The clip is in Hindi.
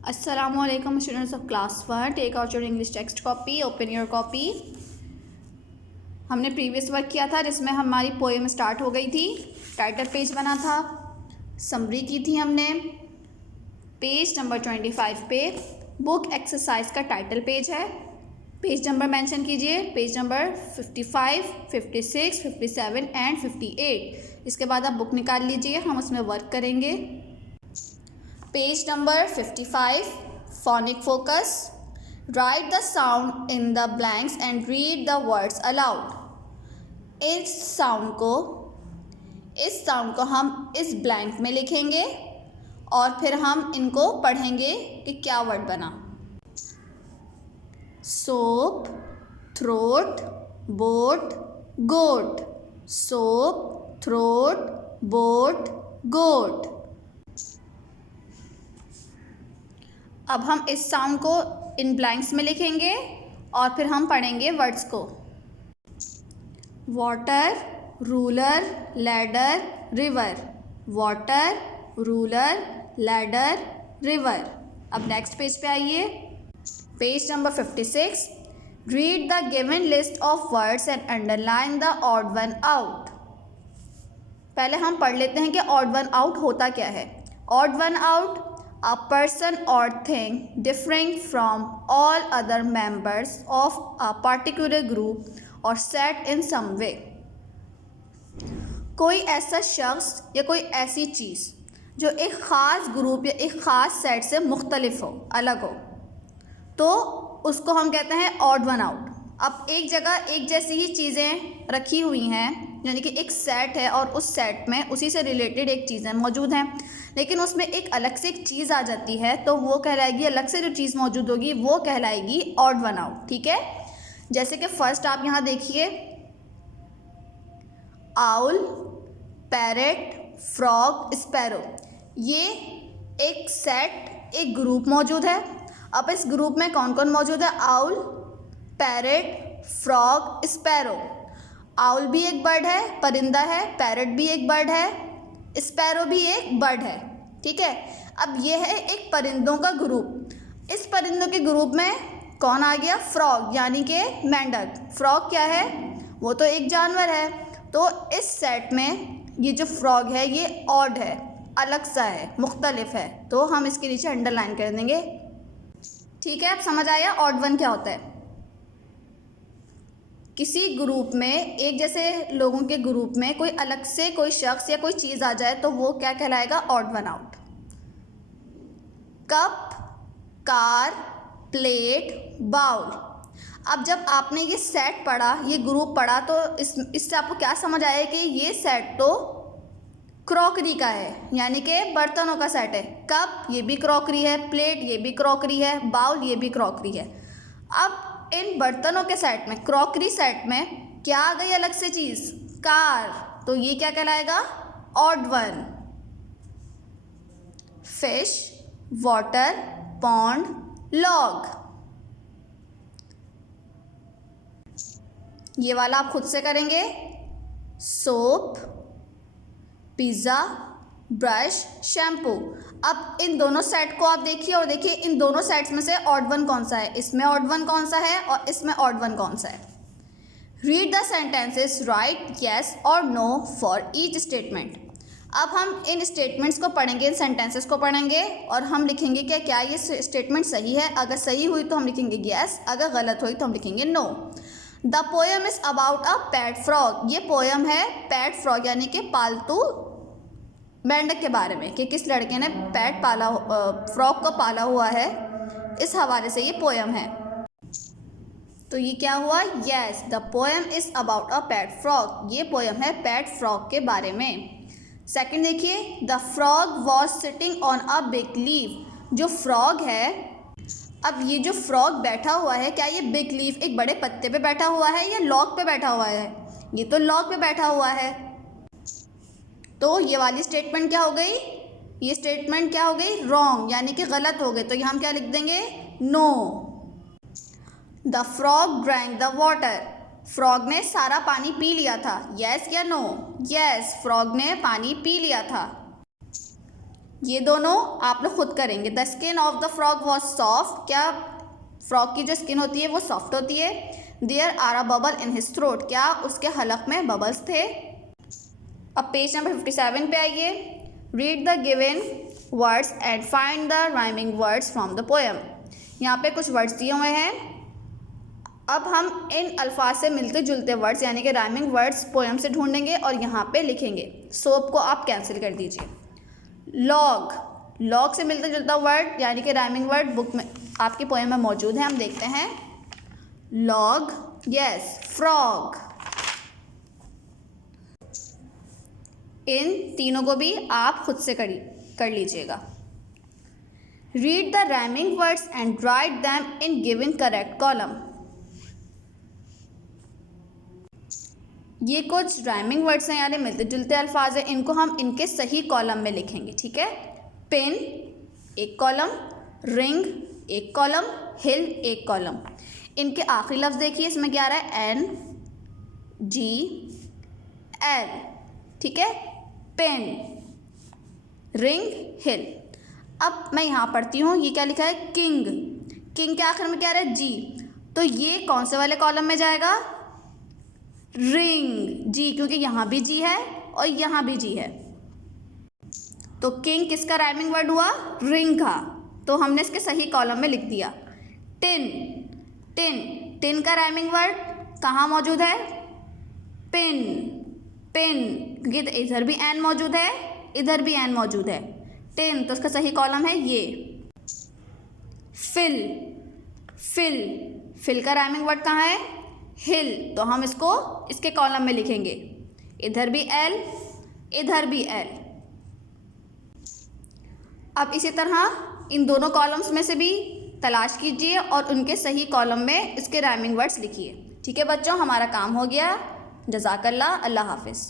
Assalamualaikum students of class 1. Take out your English text copy, open your copy. हमने प्रीवियस वर्क किया था जिसमें हमारी पोएम स्टार्ट हो गई थी, टाइटल पेज बना था, समरी की थी हमने। पेज नंबर 25 पे बुक एक्सरसाइज का टाइटल पेज है। पेज नंबर मेंशन कीजिए, पेज नंबर 55, 56, 57 एंड 58। इसके बाद आप बुक निकाल लीजिए, हम उसमें वर्क करेंगे। Page number 55, phonic focus. Write the sound in the blanks and read the words aloud. इस साउंड को हम इस ब्लैंक में लिखेंगे और फिर हम इनको पढ़ेंगे कि क्या वर्ड बना। सोप, थ्रोट, बोट, गोट। सोप, थ्रोट, बोट, गोट। अब हम इस साउंड को इन ब्लैंक्स में लिखेंगे और फिर हम पढ़ेंगे वर्ड्स को। Water, ruler, ladder, river. Water, ruler, ladder, river. अब नेक्स्ट पेज पे आइए, page number 56। Read the given list of words and underline the odd one out. पहले हम पढ़ लेते हैं कि ऑड वन आउट होता क्या है। Odd one out, a person or thing differing from all other members of a particular group or set in some way। कोई ऐसा शख्स या कोई ऐसी चीज़ जो एक ख़ास ग्रुप या एक ख़ास सेट से मुख्तलिफ हो, अलग हो, तो उसको हम कहते हैं ऑड वन आउट। अब एक जगह एक जैसी ही चीज़ें रखी हुई हैं, यानी कि एक सेट है और उस सेट में उसी से रिलेटेड एक चीज़ें मौजूद हैं, लेकिन उसमें एक अलग से एक चीज़ आ जाती है तो वो कहलाएगी, अलग से जो चीज़ मौजूद होगी वो कहलाएगी ऑड वन आउट। ठीक है, जैसे कि फर्स्ट आप यहाँ देखिए, आउल, पैरेट, फ्रॉग, स्पैरो। ये एक सेट, एक ग्रुप मौजूद है। अब इस ग्रुप में कौन कौन मौजूद है? Owl, parrot, frog, sparrow. Owl भी एक बर्ड है, परिंदा है, पैरेट भी एक बर्ड है, स्पैरो भी एक बर्ड है। ठीक है, अब ये है एक परिंदों का ग्रुप। इस परिंदों के ग्रुप में कौन आ गया? फ्रॉग, यानी कि मेंढक। फ्रॉग क्या है? वो तो एक जानवर है। तो इस सेट में ये जो फ्रॉग है ये ऑड है, अलग सा है, मुख्तलिफ है, तो हम इसके नीचे अंडरलाइन कर देंगे। ठीक है, अब समझ आया ऑड वन क्या होता है। किसी ग्रुप में, एक जैसे लोगों के ग्रुप में कोई अलग से कोई शख्स या कोई चीज़ आ जाए तो वो क्या कहलाएगा? Odd one out. Cup, car, plate, bowl. अब जब आपने ये सेट पढ़ा, ये ग्रुप पढ़ा, तो इससे आपको क्या समझ आया कि ये सेट तो क्रॉकरी का है, यानी कि बर्तनों का सेट है। कप ये भी क्रॉकरी है, प्लेट ये भी क्रॉकरी है, बाउल ये भी क्रॉकरी है। अब इन बर्तनों के सेट में, क्रॉकरी सेट में क्या आ गई अलग से चीज़? कार, तो ये क्या कहलाएगा? Odd one. Fish, water, pond, log. ये वाला आप खुद से करेंगे। Soap, pizza, brush, shampoo. अब इन दोनों सेट को आप देखिए और देखिए इन दोनों सेट्स में से ऑड वन कौन सा है, इसमें ऑड वन कौन सा है और इसमें ऑड वन कौन सा है। Read the sentences, right yes और नो फॉर ईच स्टेटमेंट। अब हम इन स्टेटमेंट्स को पढ़ेंगे, इन सेंटेंसेस को पढ़ेंगे और हम लिखेंगे कि क्या ये स्टेटमेंट सही है। अगर सही हुई तो हम लिखेंगे येस, अगर गलत हुई तो हम लिखेंगे no. The poem is about a pet frog. ये पोएम है पेट फ्रॉग, यानी कि पालतू मेंढक के बारे में, कि किस लड़के ने पेट पाला, फ्रॉग को पाला हुआ है, इस हवाले से ये पोएम है। तो ये क्या हुआ? Yes, the poem is about a pet frog. ये पोएम है पेट फ्रॉग के बारे में। सेकंड देखिए, the frog was sitting on a big leaf. जो फ्रॉग है, अब ये जो फ्रॉग बैठा हुआ है, क्या ये बिग लीफ, एक बड़े पत्ते पे बैठा हुआ है या लॉग पे बैठा हुआ है? ये तो लॉग पे बैठा हुआ है। तो ये वाली स्टेटमेंट क्या हो गई? ये स्टेटमेंट क्या हो गई? रॉन्ग, यानी कि गलत हो गई। तो यहाँ हम क्या लिख देंगे? No. The frog drank the water. Frog ने सारा पानी पी लिया था। यस या नो? यस, फ्रॉग ने पानी पी लिया था। ये दोनों आप लोग खुद करेंगे। The skin of the frog was soft, क्या फ्रॉग की जो स्किन होती है वो सॉफ्ट होती है। There are a bubble in his throat, क्या उसके हलक में बबल्स थे। अब पेज नंबर 57 पे आइए। Read the given words and find the rhyming words from the poem. यहाँ पे कुछ वर्ड्स दिए हुए हैं। अब हम इन अल्फाज से मिलते जुलते वर्ड्स यानी कि राइमिंग वर्ड्स पोएम से ढूंढेंगे और यहाँ पे लिखेंगे। सोप को आप कैंसिल कर दीजिए। लॉग, लॉग से मिलता जुलता वर्ड यानी कि राइमिंग वर्ड बुक में आपकी पोएम में मौजूद है। हम देखते हैं। Log, yes. फ्रॉग, इन तीनों को भी आप खुद से कर लीजिएगा। Read the rhyming words and right them in given correct column. ये कुछ राइमिंग वर्ड्स हैं यानी मिलते जुलते अल्फाज हैं, इनको हम इनके सही कॉलम में लिखेंगे, ठीक है। पेन एक कॉलम, रिंग एक कॉलम, हिल एक कॉलम। इनके आखिरी लफ्ज़ देखिए, इसमें क्या आ रहा है, एन जी एल, ठीक है। पेन, रिंग, हिल। अब मैं यहाँ पढ़ती हूँ, ये क्या लिखा है, किंग। किंग के आखिर में क्या आ रहा है, जी, तो ये कौन से वाले कॉलम में जाएगा, रिंग, जी, क्योंकि यहाँ भी जी है और यहाँ भी जी है। तो किंग किसका राइमिंग वर्ड हुआ, रिंग का, तो हमने इसके सही कॉलम में लिख दिया। टिन, टिन, टिन का राइमिंग वर्ड कहाँ मौजूद है, पिन, पिन, क्योंकि इधर भी एन मौजूद है इधर भी एन मौजूद है। टिन, तो उसका सही कॉलम है ये। फिल, फिल, फिल का राइमिंग वर्ड कहाँ है, हिल, तो हम इसको इसके कॉलम में लिखेंगे। इधर भी एल इधर भी एल। अब इसी तरह इन दोनों कॉलम्स में से भी तलाश कीजिए और उनके सही कॉलम में इसके राइमिंग वर्ड्स लिखिए। ठीक है बच्चों, हमारा काम हो गया। जज़ाकल्लाह, अल्लाह हाफिज़।